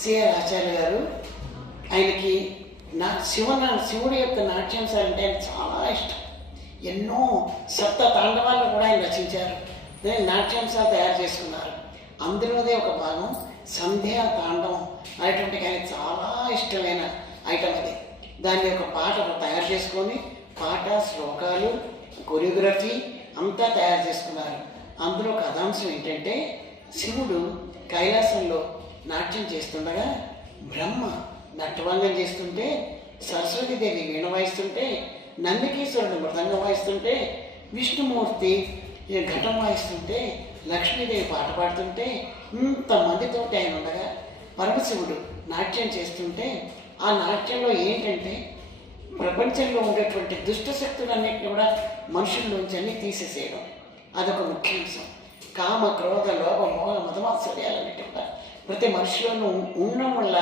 CR ఆచార్య గారు. ఆయనకి శివుడి యొక్క నాట్యాంశాలు అంటే ఆయన చాలా ఇష్టం. ఎన్నో సప్త తాండవాలను కూడా ఆయన రచించారు, నాట్యాంశాలు తయారు చేసుకున్నారు. అందులోనే ఒక భాగం సంధ్యా తాండవం అనేటువంటి ఆయనకి చాలా ఇష్టమైన ఐటమ్ అది. దాన్ని ఒక పాట తయారు చేసుకొని పాట, శ్లోకాలు, కొరియోగ్రఫీ అంతా తయారు చేసుకున్నారు. అందులో కథాంశం ఏంటంటే, శివుడు కైలాసంలో నాట్యం చేస్తుండగా బ్రహ్మ నటవంగం చేస్తుంటే, సరస్వతీదేవి వీణ వాయిస్తుంటే, నందికేశ్వరుడు మృదంగం వాయిస్తుంటే, విష్ణుమూర్తి ఘటం వాయిస్తుంటే, లక్ష్మీదేవి పాట పాడుతుంటే, ఇంతమందితో ఆయన ఉండగా పరమశివుడు నాట్యం చేస్తుంటే, ఆ నాట్యంలో ఏంటంటే ప్రపంచంలో ఉండేటువంటి దుష్ట శక్తులన్నింటినీ కూడా మనుషుల్లోంచి అన్నీ తీసేసేయడం. అదొక ముఖ్యాంశం. కామ, క్రోధ, లోభ, మోహ, మదమాత్సర్యాలన్నిటి కూడా ప్రతి మనిషిలోనూ ఉండడం వల్ల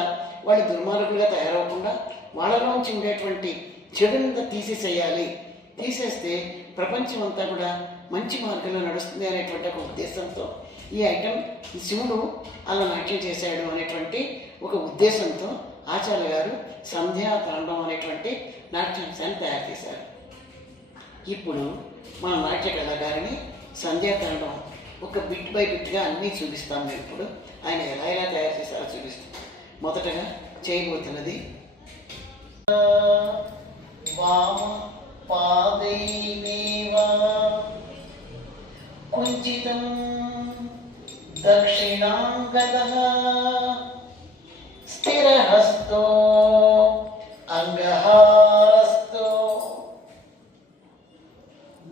వాళ్ళు దుర్మార్గులుగా తయారవకుండా వాళ్ళలోంచి ఉండేటువంటి చెడుని తీసేసేయాలి. తీసేస్తే ప్రపంచం అంతా కూడా మంచి మార్గంలో నడుస్తుంది అనేటువంటి ఒక ఉద్దేశంతో ఈ ఐటమ్ శివుడు అలా నాట్యం చేశాడు అనేటువంటి ఒక ఉద్దేశంతో ఆచార్య గారు సంధ్యా తాండవం అనేటువంటి నాట్యాంశాన్ని తయారు చేశారు. ఇప్పుడు మన నాట్య కళాకారిని సంధ్యా తాండవం ఒక బిట్ బై బిట్గా అన్నీ చూపిస్తాం. మేము ఇప్పుడు ఆయన ఎలా తయారు చేశారో చూపిస్తాం. మొదటగా చేయబోతున్నది వామ పాదైనేవ కుంచితం దక్షిణాంగతః స్థిరహస్తో అంగహారస్తో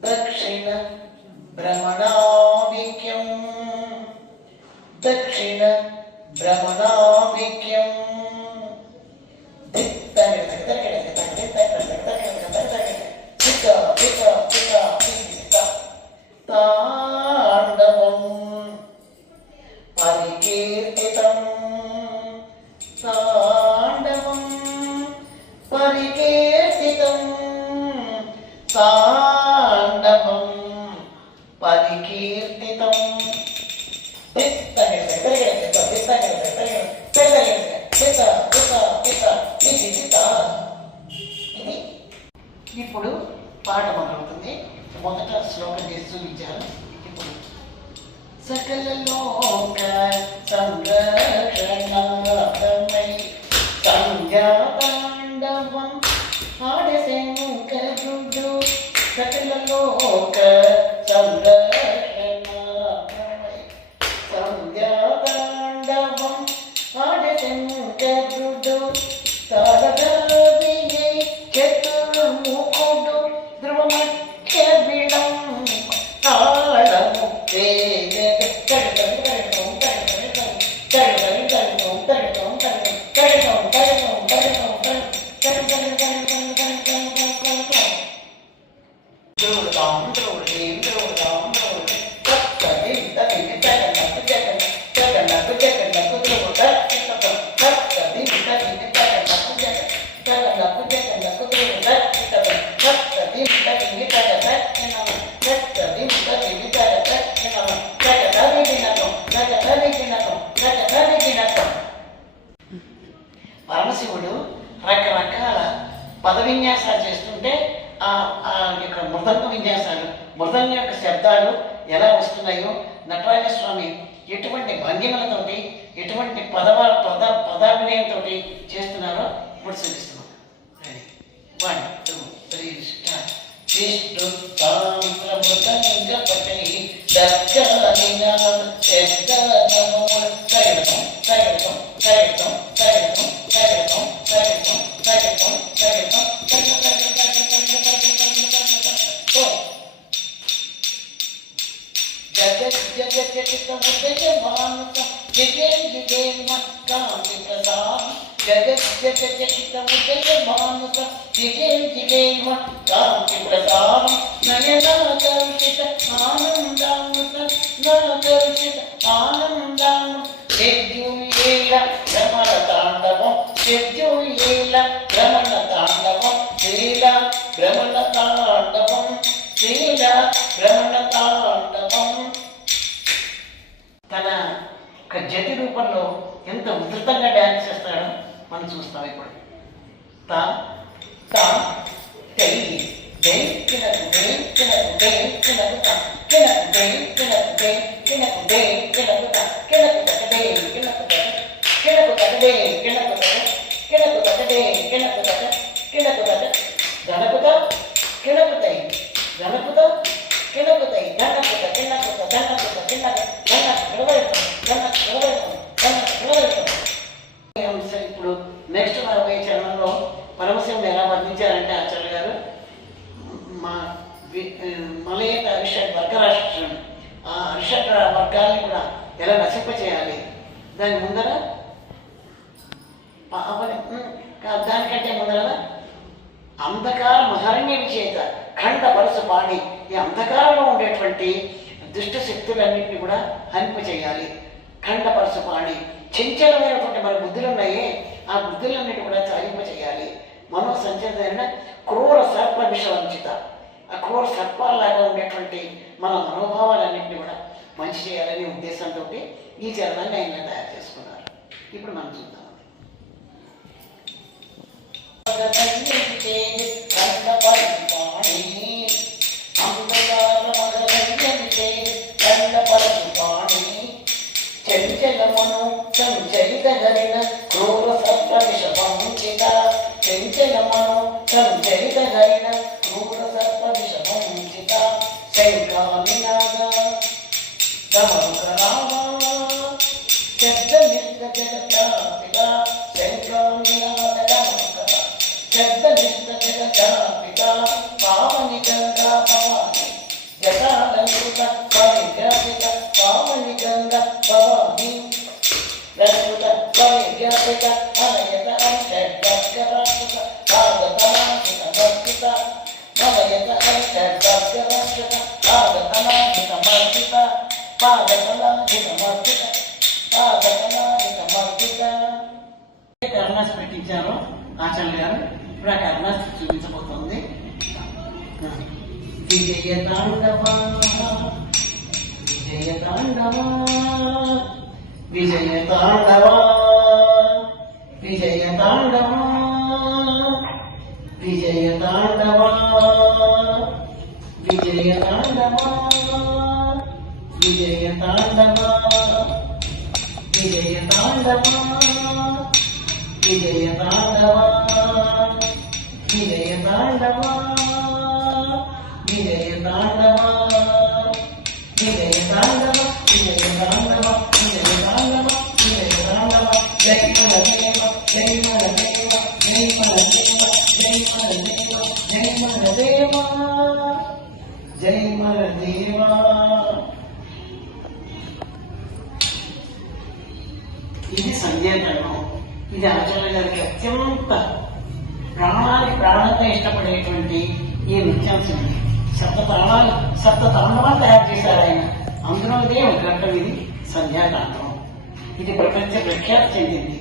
దక్షిణ భ్రమణాభిక్యం దక్షిణ భ్రమణాభిక్యం తాండవం పరికీర్తితం తాండవం పరికీర్తితం తాండవం పరికీర్తితం. ఇప్పుడు పాట మొదలవుతుంది. మొదట శ్లోకం చేసి చూపించారు. ఇప్పుడు సకల లోక సంరక్షణార్థమై సంధ్యాతాండవం ఆడశంకరుడు. సకల లోక సంరక్షణార్థమై సంధ్యాతాండవం ఆడశంకరుడు. తాళగవియై చతుర్ముఖుడు ధ్రువమధ్య విడం తాళముక్తే పరమశివుడు రకరకాల పద విన్యాసాలు చేస్తుంటే ఆ యొక్క మృదంగ విన్యాసాలు, మృదంగ యొక్క శబ్దాలు ఎలా వస్తున్నాయో, నటరాజ స్వామి ఎటువంటి భంగిమలతోటి ఎటువంటి పదాభినయంతో చేస్తున్నారో ఇప్పుడు చూపిస్తున్నాం. 1 2 3 స్టార్ట్. విష్ణుతాంత్రమృతంగపటై దర్గానినాద శబ్దనమోల సగతం సగతం సగతం సగతం సగతం సగతం సగతం సగతం జగత్ జగత ఉదయ మానస జగే జగే మత్కాంతి ప్రసాద్ జగత్ జగత ఉదయ మానస జగే జగే మత్కాంతి ప్రసాద్ నయనాకర్షిత ఆనందామృత నాకర్షిత ఆనందామ శబ్దుయేల భ్రమణ తాండవం శబ్దుయేల భ్రమణ తాండవం శ్రీల భ్రమణ తాండవం శ్రీల భ్రమణ తాండవం. తన ఒక జతి రూపంలో ఎంత ఉధృతంగా డ్యాన్స్ చేస్తాడో మనం చూస్తాం ఇప్పుడు. తా తా టై డై కినకు డై కినకు డై కినకు తా కినకు డై కినకు డై కినకు డై కినకు తా కినకు తక డై కినకు తక కినకు తక డై కినకు తక కినకు తక డై కినకు తక కినకు తక గణకుత కినకుతై గణకుత కినకుతై గణకుత కినకుత గణకుత కినకు గణకు నిలబెడతాం గణకు నిలబెడతాం గణకు నిలబెడతాం. ఇప్పుడు నెక్స్ట్ రాబోయే చరణంలో పరమశివుని ఎలా వర్ణించారంటే ఆచార్య గారు మా మలయట అరిషడ్ వర్గరాష్ట్రం, ఆ అరిషడ్ వర్గాల్ని కూడా ఎలా నశింపచేయాలి, దాని ముందర దానికంటే ముందర అంధకార మహరణ్య విచేత ఖండ పరసు పాణి, ఈ అంధకారంలో ఉండేటువంటి దుష్ట శక్తులన్నింటినీ కూడా హరింపచేయాలి. ఖండ పరసు పాణి, చంచలమైనటువంటి మన బుద్ధులు ఉన్నాయే, ఆ బుద్ధులన్నిటి కూడా చాలింపచేయాలి. మనో సంచరిత క్రూర సర్ప విషవంచిత, ఆ క్రూర సర్పాల్లాగా ఉండేటువంటి మన మనోభావాలన్నింటినీ కూడా మంచి చేయాలనే ఉద్దేశంతో ఈ చరణాన్ని ఆయన తయారు చేసుకున్నారు. ఇప్పుడు మనం చూద్దాం. చంచలమను సంచలిత హరిణ క్రూర సర్ప విషవంచిత, చంచలమను సంచలిత హరిణ క్రూర సర్ప విషవంచిత, శంఖానినాద సమరుకరామ శబ్దనిష్ట జగత్యాపిత, శంఖానినాద సమరుకర శబ్దనిష్ట జగత్యాపిత, పావని గంగా భవాని జటాలంకృత పరివ్యాపిత, పావని గంగా భవాని రఘుత పరివ్యాపిత, అనయత అంషడ్వర్గరాక్షిత భాగతనాహిత మర్చిత, మలయత అంషడ్వర్గరాక్షిత భాగతనాహిత మర్చిత, పాదతనాహిత మర్చిత, పాదతనాహిత మర్చిత. కర్ణాస్ పెట్టించారు ఆచార్య గారు. ఇప్పుడు ఆ కర్ణాస్ చూపించబోతోంది. విజయ తాండవా విజయ తాండవా విజయ తాండవా విజయ తాండవా విజయ తాండవా విజయ తాండవా విజయ తాండవా విజయ తాండవా విజయ తాండవా విజయ తాండవా విజయ తాండవ విజయ తాండవ విజయ తాండవ విజయ తాండవ విజయ తాండవ, జై మలదేవ జై మలదేవ జై మలదేవ జై మలదేవ జై మలదేవ జై మలదేవ. ఇది సంధ్యాకరణం. ఇది ఆచార్య గారికి అత్యంత ప్రాణంగా ఇష్టపడేటువంటి ఈ నృత్యాంశం. సప్త తాండవాలు తయారు చేశారు ఆయన. అందులో ఇదే ఒక ఘట్టం. ఇది సంధ్యాకాండం. ఇది ప్రపంచ ప్రఖ్యాతి చెందింది.